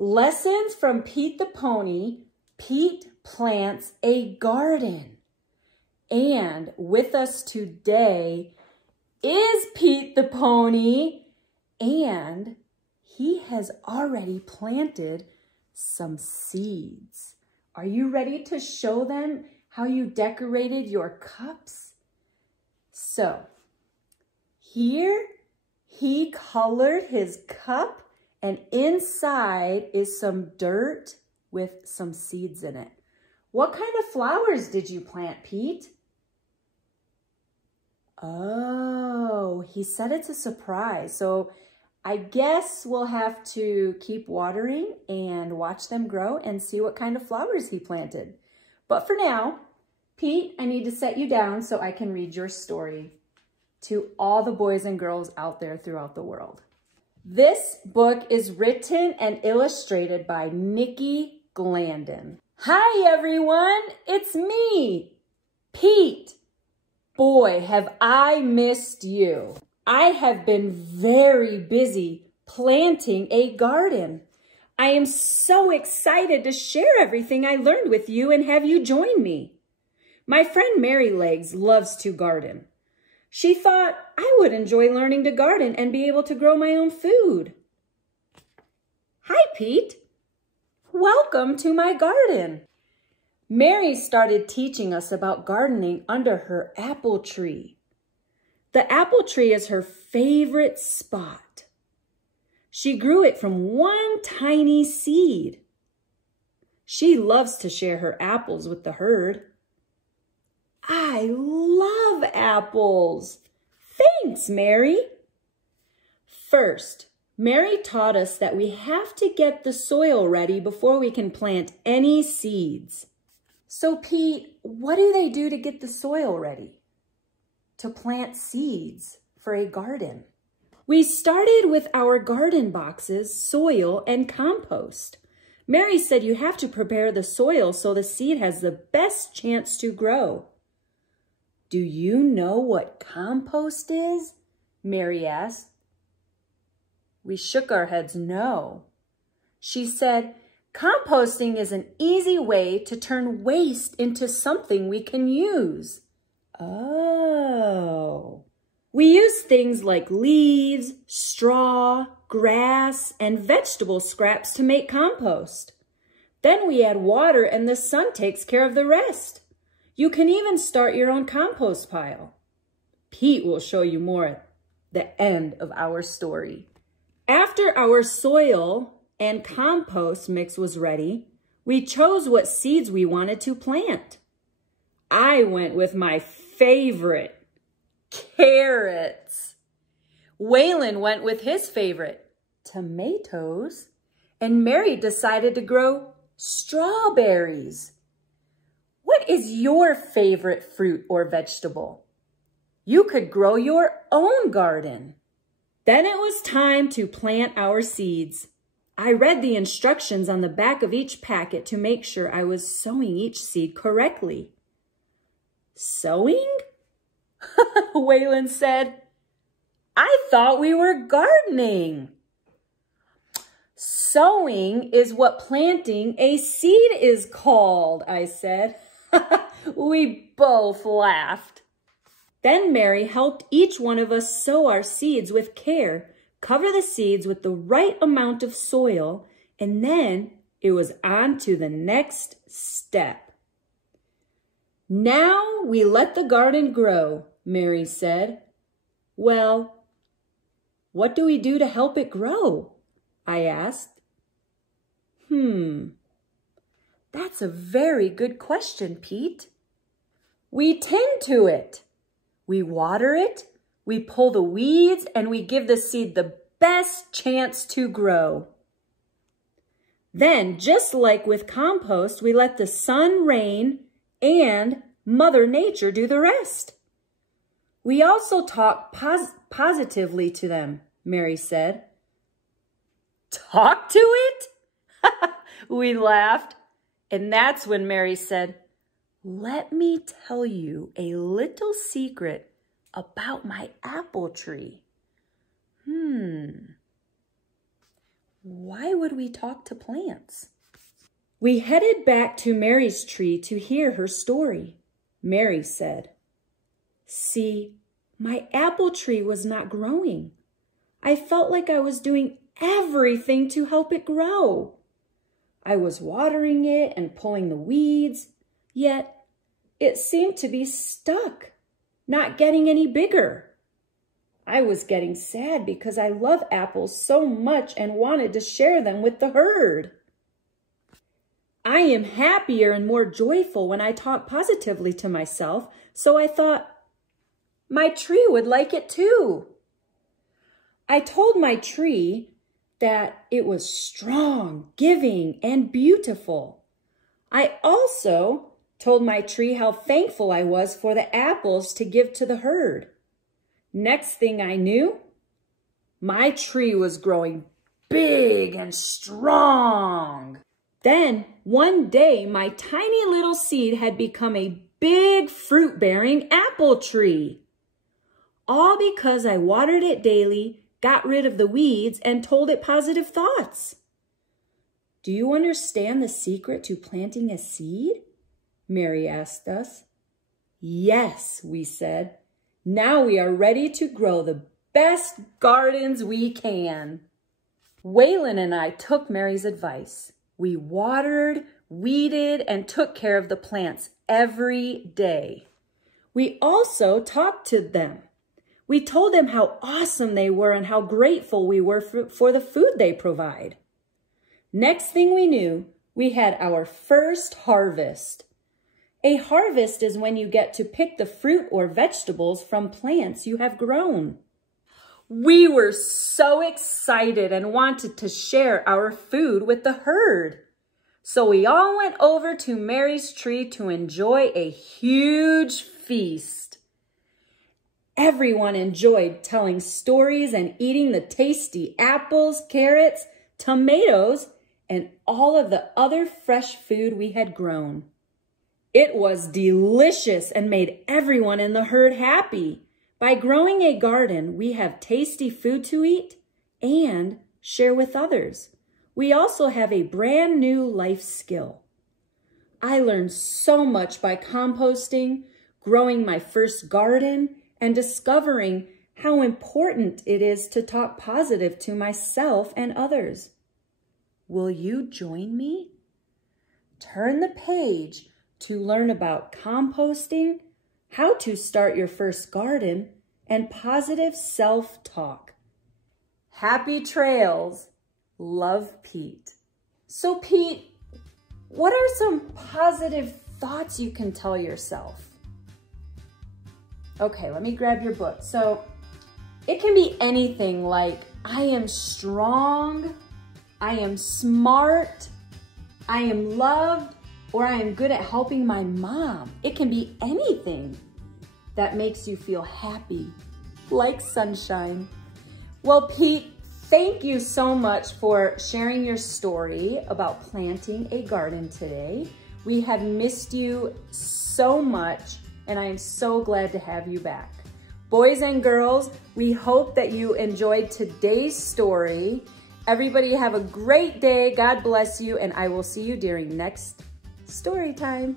Lessons from Pete the Pony. Pete plants a garden. And with us today is Pete the Pony, and he has already planted some seeds. Are you ready to show them how you decorated your cups? So, here he colored his cup, and inside is some dirt with some seeds in it. What kind of flowers did you plant, Pete? Oh, he said it's a surprise. So I guess we'll have to keep watering and watch them grow and see what kind of flowers he planted. But for now, Pete, I need to set you down so I can read your story to all the boys and girls out there throughout the world. This book is written and illustrated by Nikki Glandon. Hi everyone, it's me, Pete. Boy, have I missed you. I have been very busy planting a garden. I am so excited to share everything I learned with you and have you join me. My friend Mary Legs loves to garden. She thought I would enjoy learning to garden and be able to grow my own food. Hi, Pete. Welcome to my garden. Mary started teaching us about gardening under her apple tree. The apple tree is her favorite spot. She grew it from one tiny seed. She loves to share her apples with the herd. I love apples. Thanks, Mary. First, Mary taught us that we have to get the soil ready before we can plant any seeds. So, Pete, what do they do to get the soil ready to plant seeds for a garden? We started with our garden boxes, soil, and compost. Mary said you have to prepare the soil so the seed has the best chance to grow. Do you know what compost is? Mary asked. We shook our heads no. She said, composting is an easy way to turn waste into something we can use. Oh. We use things like leaves, straw, grass, and vegetable scraps to make compost. Then we add water and the sun takes care of the rest. You can even start your own compost pile. Pete will show you more at the end of our story. After our soil and compost mix was ready, we chose what seeds we wanted to plant. I went with my favorite, carrots. Waylon went with his favorite, tomatoes. And Mary decided to grow strawberries. What is your favorite fruit or vegetable? You could grow your own garden. Then it was time to plant our seeds. I read the instructions on the back of each packet to make sure I was sowing each seed correctly. Sowing? Waylon said, I thought we were gardening. Sowing is what planting a seed is called, I said. We both laughed. Then Mary helped each one of us sow our seeds with care, cover the seeds with the right amount of soil, and then it was on to the next step. Now we let the garden grow, Mary said. Well, what do we do to help it grow? I asked. That's a very good question, Pete. We tend to it. We water it, we pull the weeds, and we give the seed the best chance to grow. Then, just like with compost, we let the sun, rain, and Mother Nature do the rest. We also talk positively to them, Mary said. Talk to it? We laughed. And that's when Mary said, let me tell you a little secret about my apple tree. why would we talk to plants? We headed back to Mary's tree to hear her story. Mary said, "See, my apple tree was not growing. I felt like I was doing everything to help it grow. I was watering it and pulling the weeds, yet it seemed to be stuck, not getting any bigger. I was getting sad because I love apples so much and wanted to share them with the herd. I am happier and more joyful when I talk positively to myself, so I thought my tree would like it too. I told my tree that it was strong, giving, and beautiful. I also told my tree how thankful I was for the apples to give to the herd. Next thing I knew, my tree was growing big and strong. Then one day, my tiny little seed had become a big fruit-bearing apple tree. All because I watered it daily, got rid of the weeds, and told it positive thoughts. Do you understand the secret to planting a seed? Mary asked us. Yes, we said. Now we are ready to grow the best gardens we can. Waylon and I took Mary's advice. We watered, weeded, and took care of the plants every day. We also talked to them. We told them how awesome they were and how grateful we were for the food they provide. Next thing we knew, we had our first harvest. A harvest is when you get to pick the fruit or vegetables from plants you have grown. We were so excited and wanted to share our food with the herd. So we all went over to Mary's tree to enjoy a huge feast. Everyone enjoyed telling stories and eating the tasty apples, carrots, tomatoes, and all of the other fresh food we had grown. It was delicious and made everyone in the herd happy. By growing a garden, we have tasty food to eat and share with others. We also have a brand new life skill. I learned so much by composting, growing my first garden, and discovering how important it is to talk positive to myself and others. Will you join me? Turn the page to learn about composting, how to start your first garden, and positive self-talk. Happy trails. Love, Pete. So, Pete, what are some positive thoughts you can tell yourself? Okay, let me grab your book. So, it can be anything like, I am strong, I am smart, I am loved, or I am good at helping my mom. It can be anything that makes you feel happy, like sunshine. Well, Pete, thank you so much for sharing your story about planting a garden today. We have missed you so much, and I am so glad to have you back. Boys and girls, we hope that you enjoyed today's story. Everybody have a great day. God bless you, and I will see you during next story time.